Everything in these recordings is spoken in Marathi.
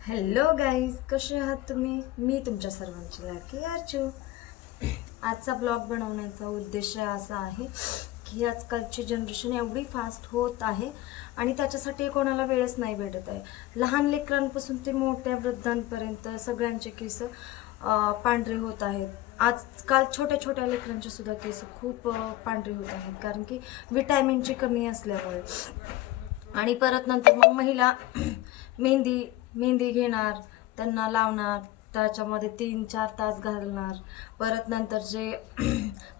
हॅलो गाईज कसे आहात तुम्ही? मी तुमच्या सर्वांची लाडकी अर्चू आजचा ब्लॉग बनवण्याचा उद्देश असा आहे की आजकालची जनरेशन एवढी फास्ट होत आहे आणि त्याच्यासाठी कोणाला वेळच नाही भेटत आहे. लहान लेकरांपासून ते मोठ्या वृद्धांपर्यंत सगळ्यांचे केस पांढरे होत आहेत. आजकाल छोट्या छोट्या लेकरांचे सुद्धा केस खूप पांढरे होत आहेत कारण की विटॅमिनची कमी असल्यामुळे. आणि परत नंतर मग महिला मेहंदी मेहंदी घेणार त्यांना लावणार त्याच्यामध्ये तीन चार तास घालणार. परत नंतर जे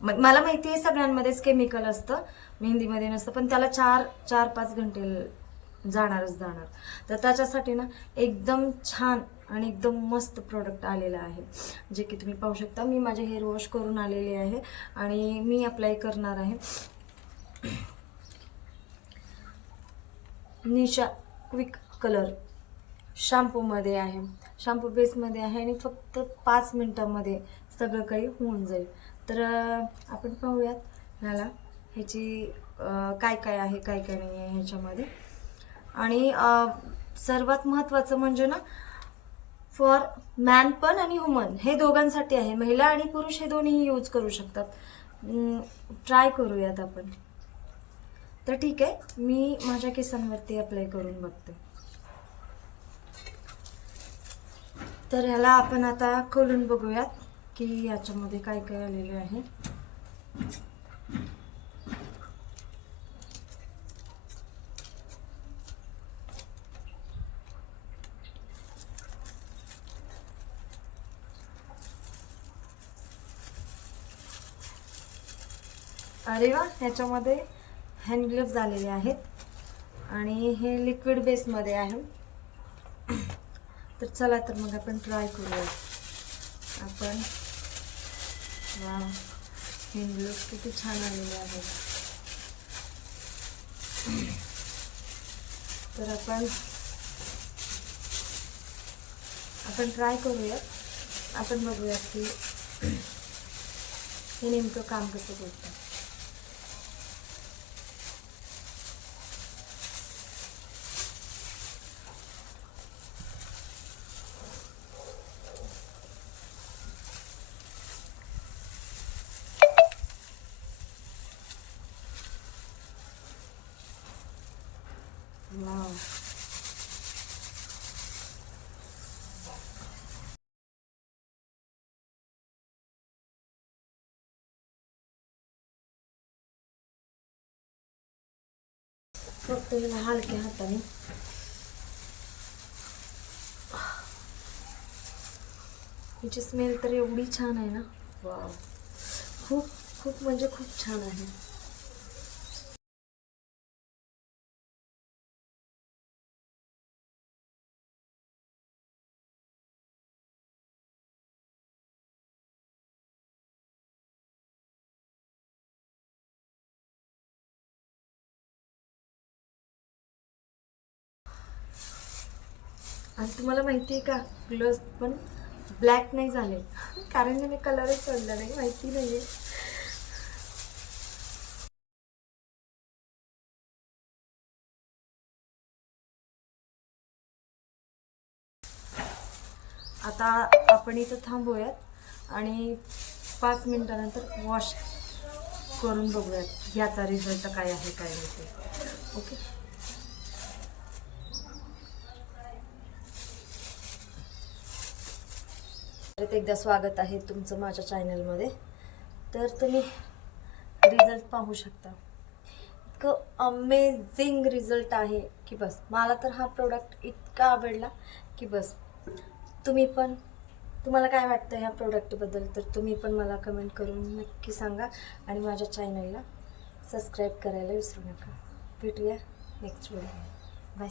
म- मला माहिती आहे सगळ्यांमध्येच केमिकल असतं मेहंदीमध्ये नसतं पण त्याला चार चार पाच घंटे जाणारच जाणार. तर त्याच्यासाठी ना एकदम छान आणि एकदम मस्त प्रोडक्ट आलेलं आहे. जे की तुम्ही पाहू शकता मी माझे हेअर वॉश करून आलेले आहे आणि मी अप्लाय करणार आहे. निशा क्विक कलर शॅम्पूमध्ये आहे. शॅम्पू बेसमध्ये आहे आणि फक्त पाच मिनटामध्ये सगळं काही होऊन जाईल. तर आपण पाहूयात ह्याला ह्याची काय काय आहे काय काय नाही आहे ह्याच्यामध्ये. आणि सर्वात महत्त्वाचं म्हणजे ना फॉर मॅन पण आणि वुमन हे दोघांसाठी आहे. महिला आणि पुरुष हे दोन्ही यूज करू शकतात. ट्राय करूयात आपण. तर ठीक आहे मी माझ्या केसांवरती अप्लाय करून बघते. तर ह्याला आपण आता खोलून बघूयात की याच्यामध्ये काय काय आलेले आहे. अरे वा ह्याच्यामध्ये हँड ग्लोव्ज आलेले आहेत. आणि हे लिक्विड बेसमध्ये आहे. तर चला तर मग आपण ट्राय करूया. आपण वा हँड किती छान आलेले आहेत तर आपण आपण ट्राय करूयात आपण बघूयात की हे नेमकं काम कसं करतं वाव फक्त हिला हलक्या हाताने हिची स्मेल तर एवढी छान आहे ना वाव खूप खूप म्हणजे खूप छान आहे आणि तुम्हाला माहिती आहे का ग्लोव्ज पण ब्लॅक नाही झाले. कारण मी कलरच सोडला नाही माहिती नाही आहे आता आपण इथं थांबूयात आणि पाच मिनटानंतर वॉश करून बघूयात याचा रिझल्ट काय आहे काय नाही ते. ओके एकदा स्वागत आहे तुमचं माझ्या चॅनलमध्ये. तर तुम्ही रिझल्ट पाहू शकता. इतकं अमेझिंग रिझल्ट आहे की बस मला तर हा प्रोडक्ट इतका आवडला की बस. तुम्ही पण तुम्हाला काय वाटतं ह्या प्रोडक्टबद्दल तर तुम्ही पण मला कमेंट करून नक्की सांगा आणि माझ्या चॅनलला सबस्क्राईब करायला विसरू नका. भेटूया नेक्स्ट व्हिडिओ बाय